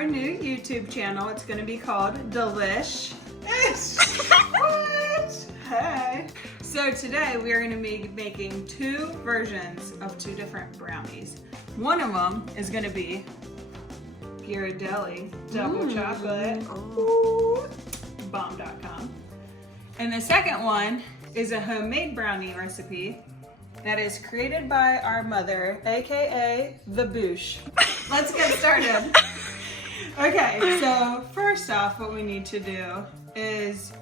our new YouTube channel. It's going to be called Delish. What? Hey. So today we are going to be making two versions of two different brownies. One of them is going to be Ghirardelli double chocolate. Ooh. Bomb.com. And the second one is a homemade brownie recipe that is created by our mother, aka the Boosh. Let's get started. Okay, so first off, what we need to do is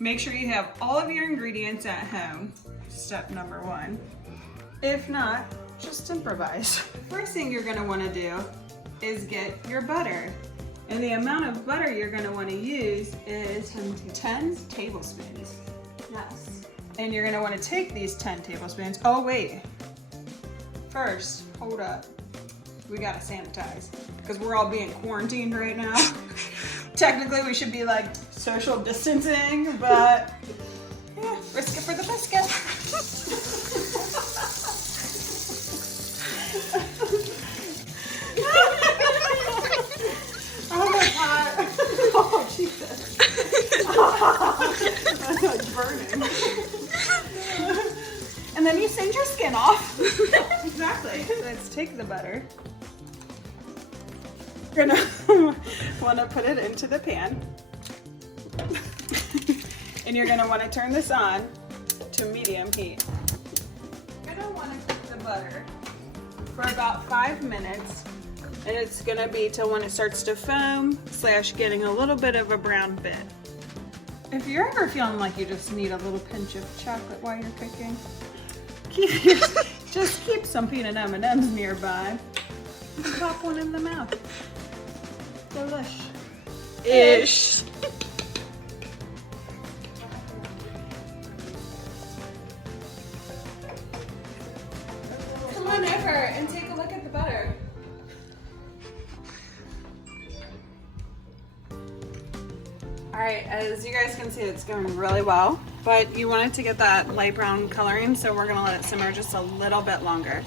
make sure you have all of your ingredients at home. Step number one. If not, just improvise. The first thing you're gonna wanna do is get your butter. And the amount of butter you're gonna wanna use is 10 tablespoons. Yes. And you're gonna wanna take these 10 tablespoons. Oh wait, first, hold up. We gotta sanitize because we're all being quarantined right now. Technically we should be like social distancing, but yeah, risk it for the biscuit. Oh my God. Oh Jesus. It's burning. And then you singe your skin off. Exactly. Let's take the butter. You're gonna want to put it into the pan. And you're gonna want to turn this on to medium heat. You're gonna want to cook the butter for about 5 minutes. And it's gonna be till when it starts to foam / getting a little bit of a brown bit. If you're ever feeling like you just need a little pinch of chocolate while you're cooking, just keep some peanut M&Ms nearby. You can pop one in the mouth. Delish. Ish. Come on over and take a look at the butter. Alright, as you guys can see, it's going really well, but you want it to get that light brown coloring, so we're gonna let it simmer just a little bit longer.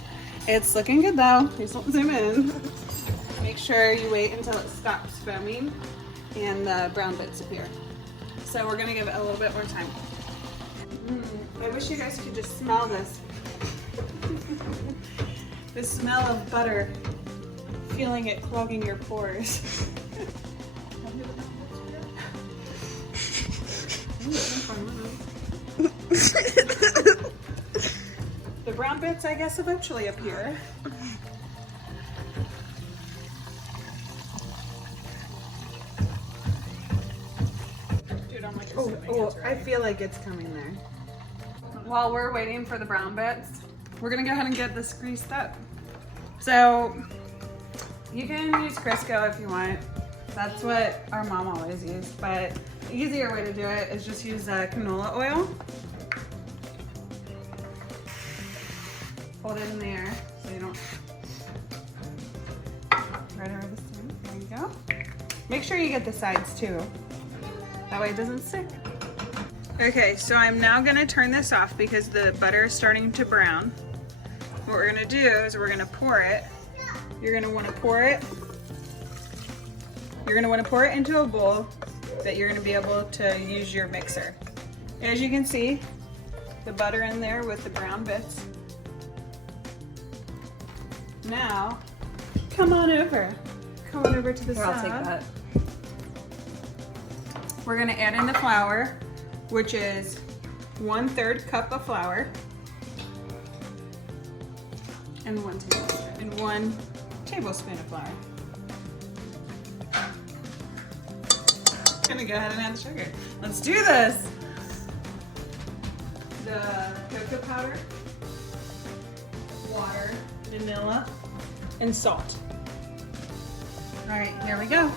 It's looking good though. Please don't zoom in. Make sure you wait until it stops foaming and the brown bits appear. So we're gonna give it a little bit more time. I wish you guys could just smell this. The smell of butter, feeling it clogging your pores. The brown bits, I guess, eventually appear. Dude, I'm like, I feel like it's coming there. While we're waiting for the brown bits, we're gonna go ahead and get this greased up. So you can use Crisco if you want. That's what our mom always used, but the easier way to do it is just use canola oil. Hold it in the air so you don't, right over the stem. There you go. Make sure you get the sides too. That way it doesn't stick. Okay, so I'm now gonna turn this off because the butter is starting to brown. What we're gonna do is we're gonna pour it. You're gonna wanna pour it. You're gonna wanna pour it into a bowl that you're gonna be able to use your mixer. As you can see, the butter in there with the brown bits. Now, come on over. Come on over to the side. I'll take that. We're gonna add in the flour, which is 1/3 cup of flour. And 1 tablespoon of flour. Gonna go ahead and add the sugar. Let's do this. The cocoa powder, water, vanilla, and salt. All right, here we go.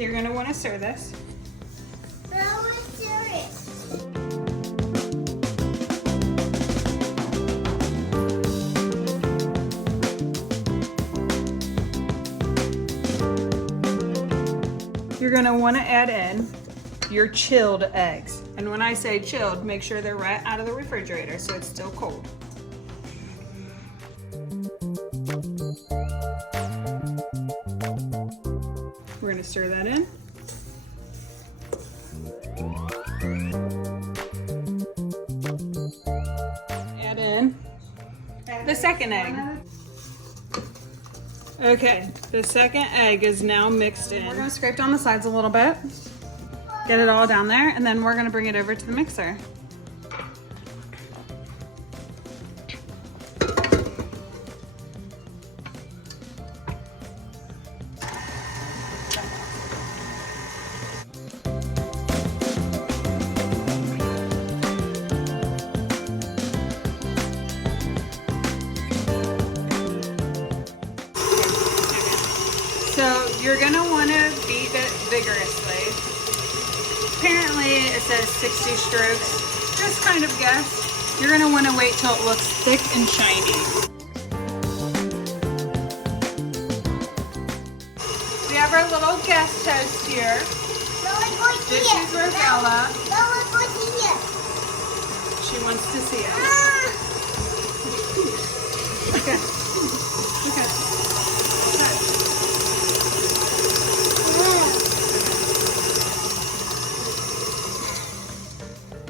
So you're gonna wanna stir this. Now we stir it. You're gonna wanna add in your chilled eggs. And when I say chilled, make sure they're right out of the refrigerator so it's still cold. We're gonna stir that in. Add in the second egg. Okay, the second egg is now mixed in. We're gonna scrape down the sides a little bit. Get it all down there, and then we're gonna bring it over to the mixer. So you're gonna wanna beat it vigorously. Apparently it says 60 strokes. Just kind of guess. You're gonna wanna wait till it looks thick and shiny. We have our little guest host here. This is Rosella. She wants to see it. Okay. Okay.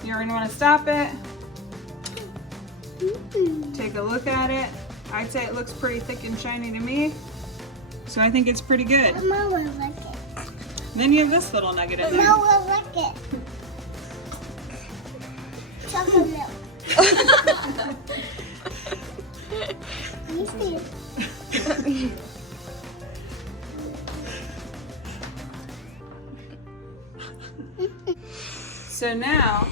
You're gonna want to stop it. Take a look at it. I'd say it looks pretty thick and shiny to me. So I think it's pretty good. Mama will like it. Then you have this little nugget in there. Mama will like it. Chocolate milk. You see it. So now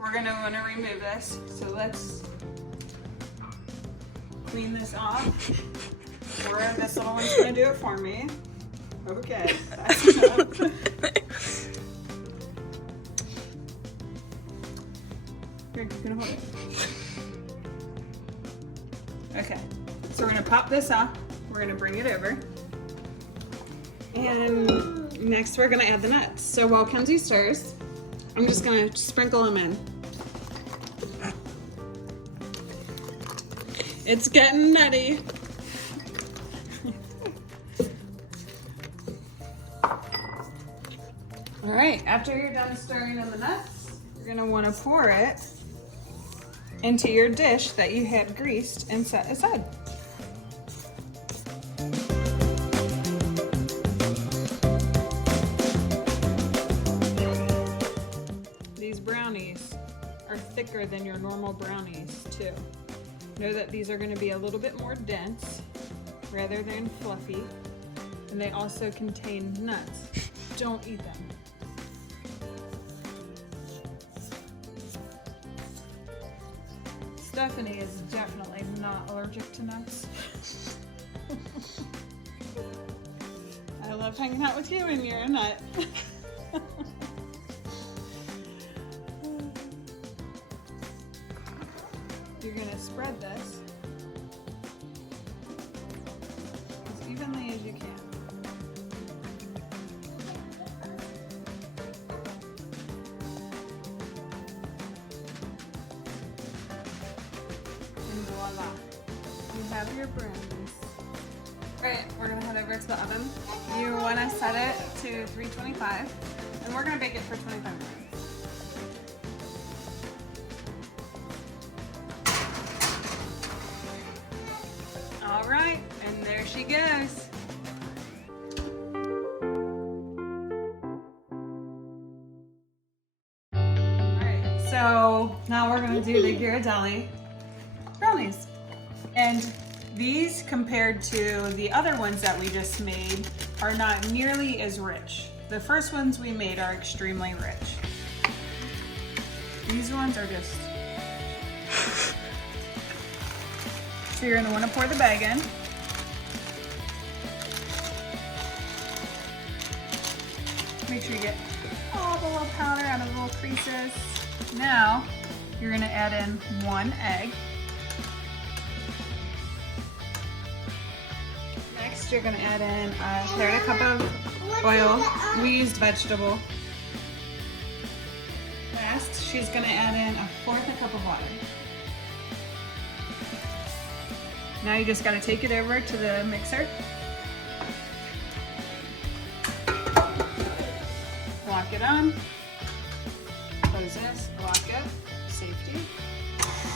we're gonna want to remove this. So let's clean this off. Or this little one's gonna do it for me. Okay, that's enough. Here, you gonna hold it. Okay, so we're gonna pop this off. We're gonna bring it over. And next we're gonna add the nuts. So while Kenzie stirs, I'm just gonna sprinkle them in. It's getting nutty. All right, after you're done stirring in the nuts, you're gonna wanna pour it into your dish that you had greased and set aside. These brownies are thicker than your normal brownies too. Know that these are gonna be a little bit more dense rather than fluffy, and they also contain nuts. Don't eat them. Stephanie is definitely not allergic to nuts. I love hanging out with you and you're a nut. You're gonna spread this as evenly as you can. And voila, you have your brownies. Alright, we're gonna head over to the oven. You wanna set it to 325, and we're gonna bake it for 25 minutes. Alright, and there she goes. Alright, so now we're gonna do the Ghirardelli brownies. And these, compared to the other ones that we just made, are not nearly as rich. The first ones we made are extremely rich. These ones are just... So you're gonna wanna pour the bag in. Make sure you get all the little powder out of the little creases. Now, you're gonna add in 1 egg. Next, you're gonna add in a 1/3 cup of oil. We used vegetable. Last, she's gonna add in 1/4 cup of water. Now you just gotta take it over to the mixer. Lock it on. Close this, lock it, safety.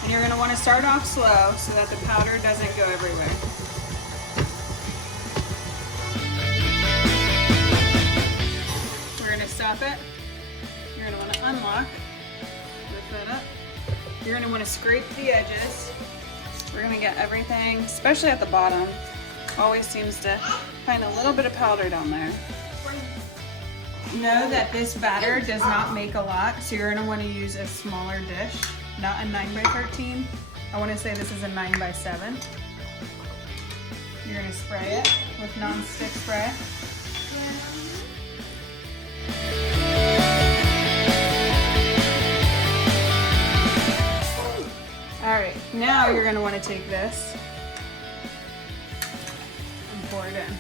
And you're gonna wanna start off slow so that the powder doesn't go everywhere. We're gonna stop it. You're gonna wanna unlock, lift that up. You're gonna wanna scrape the edges. We're gonna get everything, especially at the bottom, always seems to find a little bit of powder down there. Know that this batter does not make a lot, so you're gonna wanna use a smaller dish, not a 9x13. I wanna say this is a 9x7. You're gonna spray it with non-stick spray. All right, now you're gonna wanna take this and pour it in.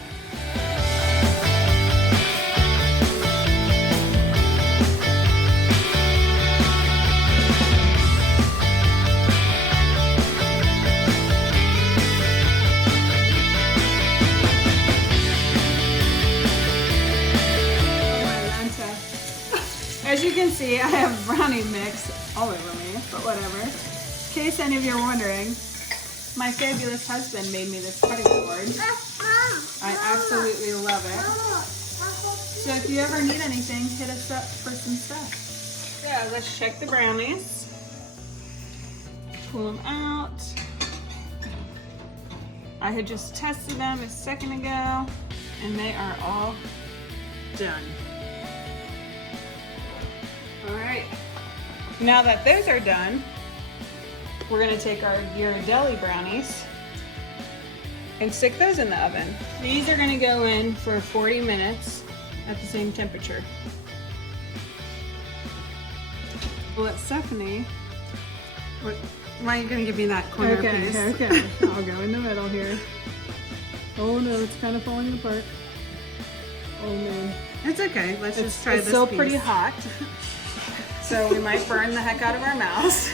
As you can see, I have brownie mix all over me, but whatever. In case any of you are wondering, my fabulous husband made me this cutting board. I absolutely love it. So if you ever need anything, hit us up for some stuff. So let's check the brownies. Pull them out. I had just tested them a second ago, and they are all done. All right, now that those are done, we're gonna take our Ghirardelli brownies and stick those in the oven. These are gonna go in for 40 minutes at the same temperature. We'll let Stephanie. Why are you gonna give me that corner piece? Okay. I'll go in the middle here. Oh no, it's kind of falling apart. Oh man. It's okay. Let's just try It's this still piece. pretty hot, so we might burn the heck out of our mouths.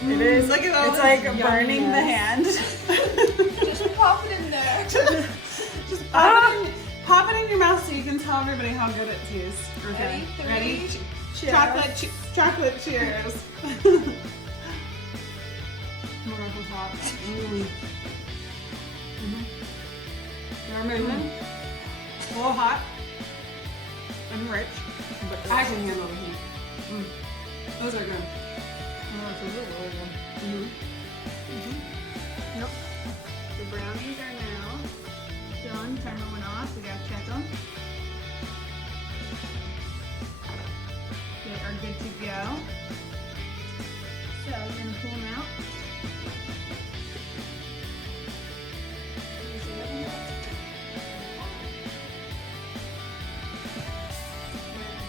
It is. Look at all It's this like burning the hand. Just pop it in there. Just pop it in your mouth so you can tell everybody how good it tastes. Okay. Ready? Cheers. Chocolate cheers. Oh my gosh, it's hot. They're moving. A little hot and rich, but I can handle the heat. Those are good. Yep. The brownies are now done. Timer went off. We gotta check them. They are good to go. So we're gonna pull them out.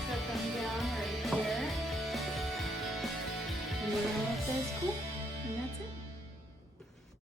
Set them down right here. And we're gonna let those cool. And that's it.